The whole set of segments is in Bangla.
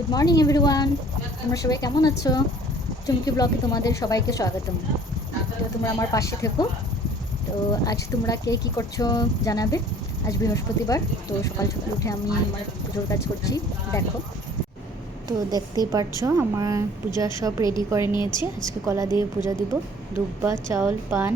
গুড মর্নিং এভরিওয়ান, তোমরা সবাই কেমন আছো? চুমকি ব্লগে তোমাদের সবাইকে স্বাগতম। তো তোমরা আমার পাশে থেকো। তো আজ তোমরা কে কী করছো জানাবে। আজ বৃহস্পতিবার, তো সকাল সকাল উঠে আমি আমার পুজোর কাজ করছি। দেখো, তো দেখতেই পারছো আমার পূজা সব রেডি করে নিয়েছি। আজকে কলা দিয়ে পূজা দিব। দুব্বা, চাউল, পান,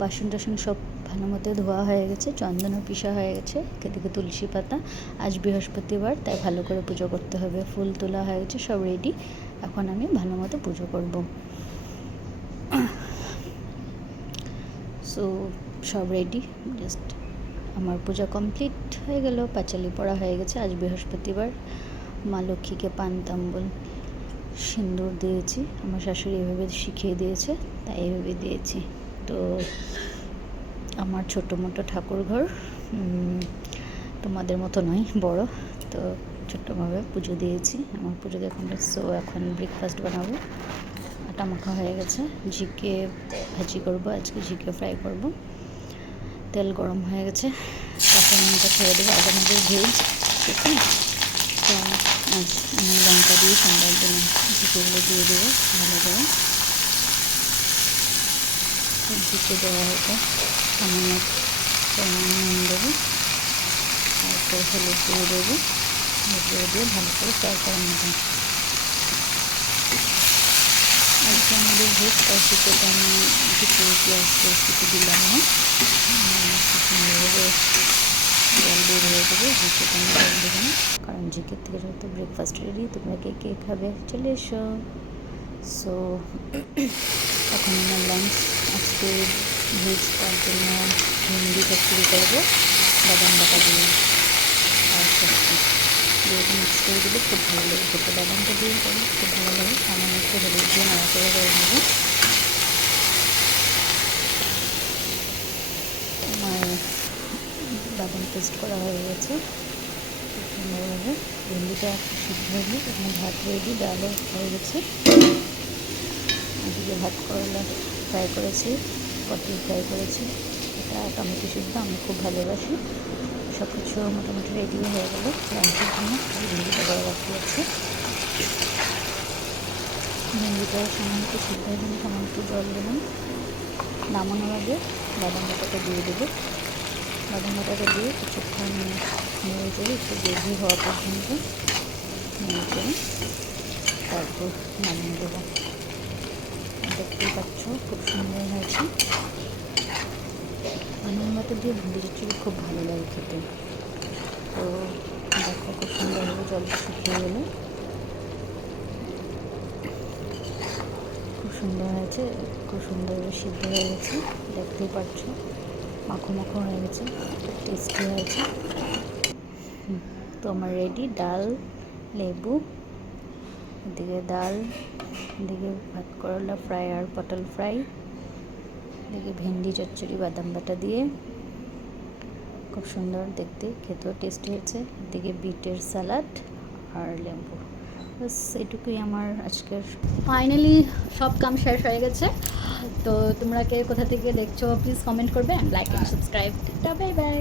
বাসন টাসন সব ভালো মতো ধোয়া হয়ে গেছে, চন্দনও পিসা হয়ে গেছে, এদিকে তুলসী পাতা। আজ বৃহস্পতিবার, তাই ভালো করে পুজো করতে হবে। ফুল তোলা হয়ে গেছে, সব রেডি। এখন আমি ভালো মতো পুজো করব। সো সব রেডি, জাস্ট আমার পূজা কমপ্লিট হয়ে গেল। পাঁচালি পড়া হয়ে গেছে। আজ বৃহস্পতিবার, মা লক্ষ্মীকে পান তাম্বুল সিঁদুর দিয়েছি। আমার শাশুড়ি এভাবে শিখিয়ে দিয়েছে, তাই এভাবে দিয়েছি। তো আমার ছোটো মোটো ঠাকুর ঘর, তোমাদের মতো নয়, বড়। তো ছোট্টভাবে পুজো দিয়েছি। আমার পুজো দেখুন। সো এখন ব্রেকফাস্ট বানাবো। আটা মাখা হয়ে গেছে। ঝিকে ভাজি করব, আজকে ঝিকে ফ্রাই করব। তেল গরম হয়ে গেছে, কাঁচা লঙ্কা ছেড়ে দেবো। আজ আমাদের ভেজ চিকেন, তো আজ আমি লঙ্কা দিয়ে সন্ধ্যার জন্য ঝিকেগুলো দিয়ে দেবো ভালো করে। ঝিকে দেওয়া হতো, সামান্য নুন দেবো, তারপর হলুদ দিয়ে দেবো। হলুদ দিয়ে ভালো করে ফ্রাই করে নেব। আজকে আমাদের ভেজ, তাই ঝিকেটা আমি কিছু পেঁয়াজ কিছু দিলাম না। সুন্দরভাবে জল বের হয়ে যাবে। ঝিকেটা আমি জল দেবো না, কারণ ঝিকের থেকে যেহেতু ব্রেকফাস্ট রেডি। তোমরা কে কে খাবে চলে এসো। সো এখন আমার লাঞ্চ, আজকে ভেজ, তার জন্য ভেন্ডি চচ্চড়ি করবো বাদাম বাটা দিয়ে, আর সবজি দিয়ে মিক্স করে দিলে খুব ভালো লাগে খেতে। বাদামটা দিয়ে করলে খুব ভালো লাগে। সামান্য একটু হলুদ দিয়ে নাড়াচাড়া করে নেবো। আমার বাদাম পেস্ট করা হয়ে গেছে খুব সুন্দরভাবে। ভেন্ডিটা একটু সিদ্ধ হয়ে এখানে ভাত রেডি, ডালও হয়ে গেছে। এদিকে ভাত করলা ফ্রাই করেছি, পটল ফ্রাই করেছি, এটা টমেটো সিদ্ধ আমি খুব ভালোবাসি। সব কিছু মোটামুটি রেডি হয়ে গেল লাঞ্চের জন্য। ভেন্ডিটা বড় বাকি আছে। ভেন্ডিটা সামান্য একটু সিদ্ধ হয়ে গেলে সামান্য একটু জল দেবেন। নামানোর আগে বাদাম বাটাটা দিয়ে দেবো। বাদাম বাটাটা দিয়ে কিছুক্ষণ নেড়ে চেড়ে একটু গ্রেভি হওয়া পর্যন্ত নেড়ে চেড়ে তারপর নামিয়ে দেবো। দেখতেই পাচ্ছ খুব সুন্দর হয়েছে। বাদাম বাটা দিয়ে ভেন্ডি চচ্চড়ি খুব ভালো লাগে খেতে। তো দেখো খুব সুন্দরভাবে জলটা শুকিয়ে গেলো, খুব সুন্দর হয়েছে, খুব সুন্দরভাবে সিদ্ধ হয়ে গেছে। দেখতেই পাচ্ছ মাখো মাখো হয়ে গেছে, টেস্টি হয়েছে। তো আমার রেডি ডাল, লেবু, এদিকে ডাল, এদিকে ভাত করলা ফ্রাই আর পটল ফ্রাই, এদিকে ভেন্ডি চচ্চড়ি বাদাম বাটা দিয়ে, খুব সুন্দর দেখতে, খেতেও টেস্টি হয়েছে। এদিকে বিটের স্যালাড আর লেবু। বাস এটুকুই আমার আজকের। ফাইনালি সব কাম শেষ হয়ে গেছে। তো তোমরা কে কোথা থেকে দেখছো প্লিজ কমেন্ট করবে, and like and subscribe. Bye bye.